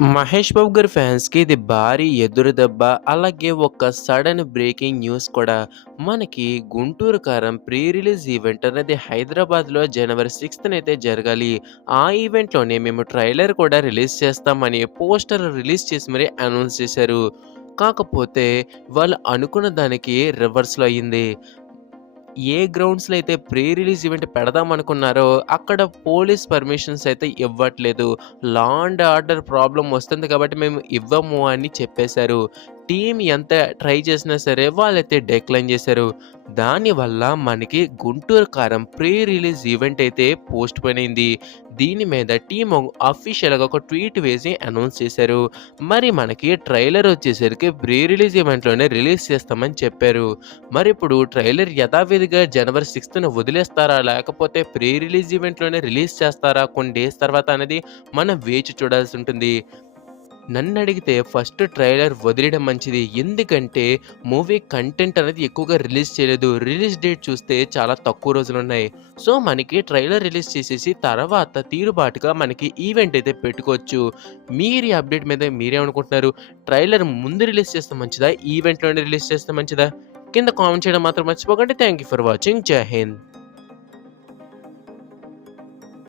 మహేష్ బాబు గారి ఫ్యాన్స్కి ఇది భారీ ఎదురు దెబ్బ. అలాగే ఒక సడన్ బ్రేకింగ్ న్యూస్ కూడా. మనకి Guntur Kaaram pre release event అనేది హైదరాబాద్లో జనవరి సిక్స్త్ అయితే జరగాలి. ఆ ఈవెంట్లోనే మేము ట్రైలర్ కూడా రిలీజ్ చేస్తామని పోస్టర్ రిలీజ్ చేసి మరీ అనౌన్స్ చేశారు. కాకపోతే వాళ్ళు అనుకున్న దానికి రివర్స్లో అయ్యింది ఏ గ్రౌండ్స్లో అయితే ప్రీ రిలీజ్ ఈవెంట్ పెడదాం అనుకున్నారో అక్కడ పోలీస్ పర్మిషన్స్ అయితే ఇవ్వట్లేదు. లా అండ్ ఆర్డర్ ప్రాబ్లం వస్తుంది కాబట్టి మేము ఇవ్వము అని చెప్పేశారు. టీం ఎంత ట్రై చేసినా సరే వాళ్ళైతే డెక్లైన్ చేశారు. దానివల్ల మనకి Guntur Kaaram pre release event అయితే పోస్ట్ పోన్ అయింది. దీని మీద టీం అఫీషియల్గా ఒక ట్వీట్ వేసి అనౌన్స్ చేశారు. మరి మనకి ట్రైలర్ వచ్చేసరికి ప్రీ రిలీజ్ ఈవెంట్లోనే రిలీజ్ చేస్తామని చెప్పారు. మరి ఇప్పుడు ట్రైలర్ యథావిధిగా జనవరి సిక్స్త్న వదిలేస్తారా? లేకపోతే ప్రీ రిలీజ్ ఈవెంట్లోనే రిలీజ్ చేస్తారా? కొన్ని డేస్ తర్వాత అనేది మనం వేచి చూడాల్సి ఉంటుంది. నన్ను అడిగితే ఫస్ట్ ట్రైలర్ వదిలేయడం మంచిది. ఎందుకంటే మూవీ కంటెంట్ అనేది ఎక్కువగా రిలీజ్ చేయలేదు. రిలీజ్ డేట్ చూస్తే చాలా తక్కువ రోజులు ఉన్నాయి. సో మనకి ట్రైలర్ రిలీజ్ చేసేసి తర్వాత తీరుబాటుగా మనకి ఈవెంట్ అయితే పెట్టుకోవచ్చు. మీరు ఈ అప్డేట్ మీద మీరేమనుకుంటున్నారు? ట్రైలర్ ముందు రిలీజ్ చేస్తే మంచిదా? ఈవెంట్లోనే రిలీజ్ చేస్తే మంచిదా? కింద కామెంట్ చేయడం మాత్రం మర్చిపోకండి. Thank you for watching. జై హింద్.